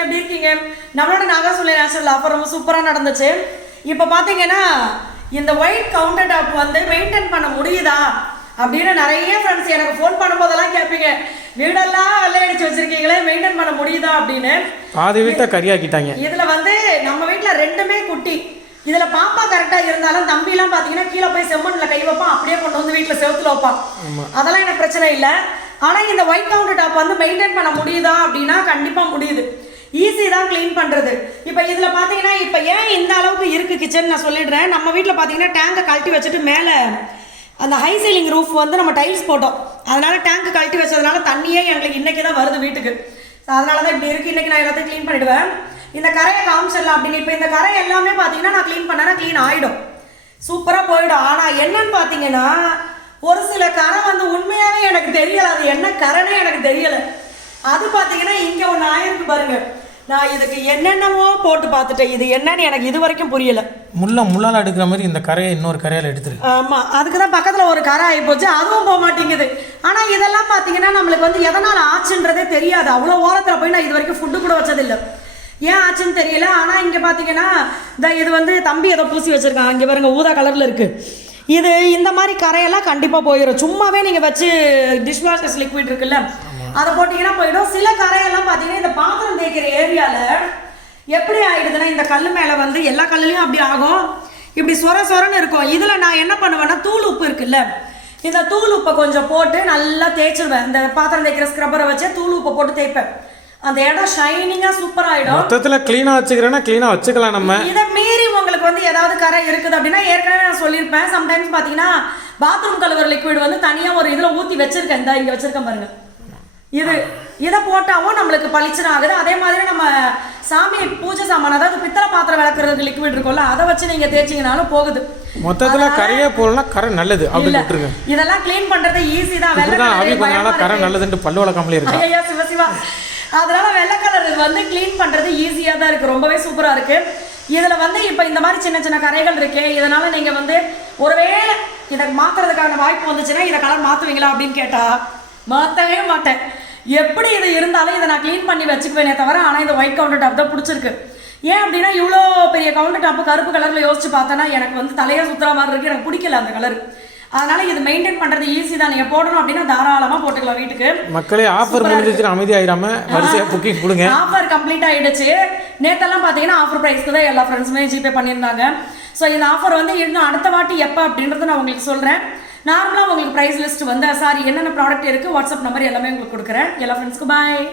எல்லாரும் எப்படி இருக்கீங்க? நம்மளோட நாகாசுலை நேஷனல் ஆஃபர் ரொம்ப சூப்பராக நடந்துச்சு. இப்போ பார்த்தீங்கன்னா இந்த ஒயிட் கவுண்டர் டாப் வந்து மெயின்டைன் பண்ண முடியுதா? அப்படின்னு நிறைய ஃப்ரெண்ட்ஸ் எனக்கு ஃபோன் பண்ணும்போதெல்லாம் கேட்பீங்க. வீடெல்லாம் வெள்ளை அடிச்சு வச்சிருக்கீங்களே மெயின்டைன் பண்ண முடியுதா அப்படின்னு? பாதி வீட்டை கறியாக்கிட்டாங்க. இதுல வந்து நம்ம வீட்ல ரெண்டுமே குட்டி. இதுல பாப்பா கரெக்டா இருந்தாலும் தம்பி எல்லாம் பாத்தீங்கன்னா கீழே போய் செம்மண்ல கை வைப்பான் அப்படியே கொண்டு வந்து வீட்ல செவுத்துல வைப்பான். அதெல்லாம் எனக்கு பிரச்சனை இல்ல. ஆனா இந்த ஒயிட் கவுண்டர் டாப் வந்து மெயின்டைன் பண்ண முடியுதா அப்படின்னா கண்டிப்பா முடியுது. ஈஸி தான் க்ளீன் பண்ணுறது இப்போ இதில் பார்த்தீங்கன்னா இப்போ ஏன் இந்த அளவுக்கு இருக்குது கிச்சன் நான் சொல்லிடுறேன். நம்ம வீட்டில் பார்த்தீங்கன்னா டேங்கை கழட்டி வச்சுட்டு மேலே அந்த ஹை சீலிங் ரூஃப் வந்து நம்ம டைல்ஸ் போட்டோம். அதனால் டேங்க் கழட்டி வச்சதுனால தண்ணியே எங்களுக்கு இன்றைக்கி தான் வருது வீட்டுக்கு. ஸோ அதனால தான் இப்படி இருக்குது இன்றைக்கி நான் எல்லாத்தையும் க்ளீன் பண்ணிடுவேன். இந்த கரையை காமிச்சிடலாம் அப்படின்னு. இப்போ இந்த கரை எல்லாமே பார்த்தீங்கன்னா நான் க்ளீன் பண்ணேன்னா க்ளீன் ஆகிடும் சூப்பராக போயிடும். ஆனால் என்னன்னு பார்த்தீங்கன்னா ஒரு சில கரை வந்து உண்மையாகவே எனக்கு தெரியலை. அது என்ன கரைனே எனக்கு தெரியலை. அது பார்த்தீங்கன்னா இங்கே ஒன்று ஆயிருக்கு பாருங்கள் நான் இதுக்கு என்னென்னமோ போட்டு பார்த்துட்டேன். இது என்னன்னு எனக்கு இது வரைக்கும் புரியல. முள்ள முள்ளால் எடுக்கிற மாதிரி இந்த கரையை இன்னொரு கரையால் எடுத்துரு. ஆமா அதுக்கு தான் பக்கத்துல ஒரு கரை ஆகி போச்சு. அதுவும் போக மாட்டேங்குது. ஆனா இதெல்லாம் பாத்தீங்கன்னா நம்மளுக்கு வந்து எதனால ஆச்சுன்றதே தெரியாது. அவ்வளவு ஓரத்துல போய் நான் இது வரைக்கும் ஃபுட்டு கூட வச்சதில்லை. ஏன் ஆச்சுன்னு தெரியல. ஆனா இங்க பாத்தீங்கன்னா இந்த இது வந்து தம்பி ஏதோ பூசி வச்சிருக்கான் இங்க பாருங்க ஊதா கலர்ல இருக்கு. இது இந்த மாதிரி கரையெல்லாம் கண்டிப்பா போயிடும் சும்மாவே நீங்க வச்சு டிஷ் வாஷஸ் லிக்விட் இருக்குல்ல அதை போட்டீங்கன்னா போயிடும். சில கரையெல்லாம் பாத்தீங்கன்னா இந்த பாத்திரம் தேய்க்கிற ஏரியால எப்படி ஆயிடுதுன்னா இந்த கல் மேல வந்து எல்லா கல்லுலயும் அப்படி ஆகும். இப்படி சொர சொரன்னு இருக்கும். இதுல நான் என்ன பண்ணுவேன்னா தூள் உப்பு இருக்குல்ல இந்த தூள் உப்பை கொஞ்சம் போட்டு நல்லா தேய்ச்சிடுவேன் இந்த பாத்திரம் தேய்க்கிற ஸ்க்ரப்பரை வச்சு தூள் உப்பை போட்டு தேய்ப்பேன். அந்த இடம் ஷைனிங்கா சூப்பர் ஆயிடும். மொத்தத்தில் க்ளீனாக வச்சுக்கிறேன்னா க்ளீனாக வச்சுக்கலாம் நம்ம. இதை மீறி உங்களுக்கு வந்து ஏதாவது கரை இருக்குது அப்படின்னா ஏற்கனவே நான் சொல்லியிருப்பேன். சம்டைம்ஸ் பார்த்தீங்கன்னா பாத்ரூம் கழுவுற லிக்விட் வந்து தனியாக ஒரு இதில் ஊற்றி வச்சிருக்கேன். இந்த இங்கே வச்சிருக்கேன் பாருங்க. இது இதை போட்டாவும் நம்மளுக்கு பளிச்சுன்னு ஆகுது. அதே மாதிரி நம்ம சாமி பூஜை சாமான் அதாவது பித்தளை பாத்திரம் விளக்குறதுக்கு லிக்விட் இருக்கும்ல அதை வச்சு நீங்கள் தேய்ச்சிங்கனாலும் போகுது. மொத்தத்தில் கரையே போகலன்னா கரை நல்லது விட்டுருங்க. இதெல்லாம் க்ளீன் பண்றது ஈஸி தான். வெள்ளை கரை. நல்லதுன்ட்டு பல்லு வளர்க்காமலே இருக்கா? ஐயா சிவ சிவா. அதனால வெள்ளை கலர் வந்து க்ளீன் பண்றது ஈஸியா தான் இருக்கு. ரொம்பவே சூப்பரா இருக்கு. இதுல வந்து இப்ப இந்த மாதிரி சின்ன சின்ன கரைகள் இருக்கு இதனால நீங்க வந்து ஒருவேளை இதை மாத்துறதுக்கான வாய்ப்பு வந்துச்சுன்னா இதை கலர் மாத்துவீங்களா அப்படின்னு கேட்டா மாத்தவே மாட்டேன். எப்படி இது இருந்தாலும் இதை நான் க்ளீன் பண்ணி வச்சுக்குவேனே தவிர ஆனா இந்த ஒயிட் கவுண்டர் டாப் தான் பிடிச்சிருக்கு. ஏன் அப்படின்னா இவ்வளோ பெரிய கவுண்டர் டாப்பு கருப்பு கலர்ல யோசிச்சு பார்த்தேன்னா எனக்கு வந்து தலையை சுத்துற மாதிரி இருக்கு. எனக்கு பிடிக்கல அந்த கலர் அதனால இது மெயின்டைன் பண்றது ஈஸி தான். நீங்க போடணும் அப்படின்னா தாராளமா போட்டுக்கலாம் வீட்டுக்கு. மக்களே ஆஃபர் முடிஞ்சிச்சுன்னு அமைதியாயிராம வரிசையாக புக்கிங் கொடுங்க. ஆஃபர் கம்ப்ளீட் ஆயிடுச்சு. நேத்தெல்லாம் பார்த்தீங்கன்னா ஆஃபர் ப்ரைஸ்க்கு தான் எல்லா ஃப்ரெண்ட்ஸுமே ஜிபே பண்ணியிருந்தாங்க. ஸோ இந்த ஆஃபர் வந்து இன்னும் அடுத்த வாட்டி எப்போ அப்படின்றத நான் உங்களுக்கு சொல்கிறேன் நார்மலாக உங்களுக்கு ப்ரைஸ் லிஸ்ட் வந்து சாரி என்னென்ன ப்ராடக்ட் இருக்குது வாட்ஸ்அப் நம்பர் எல்லாமே உங்களுக்கு கொடுக்குறேன். எல்லா ஃப்ரெண்ட்ஸ்க்கு பாய்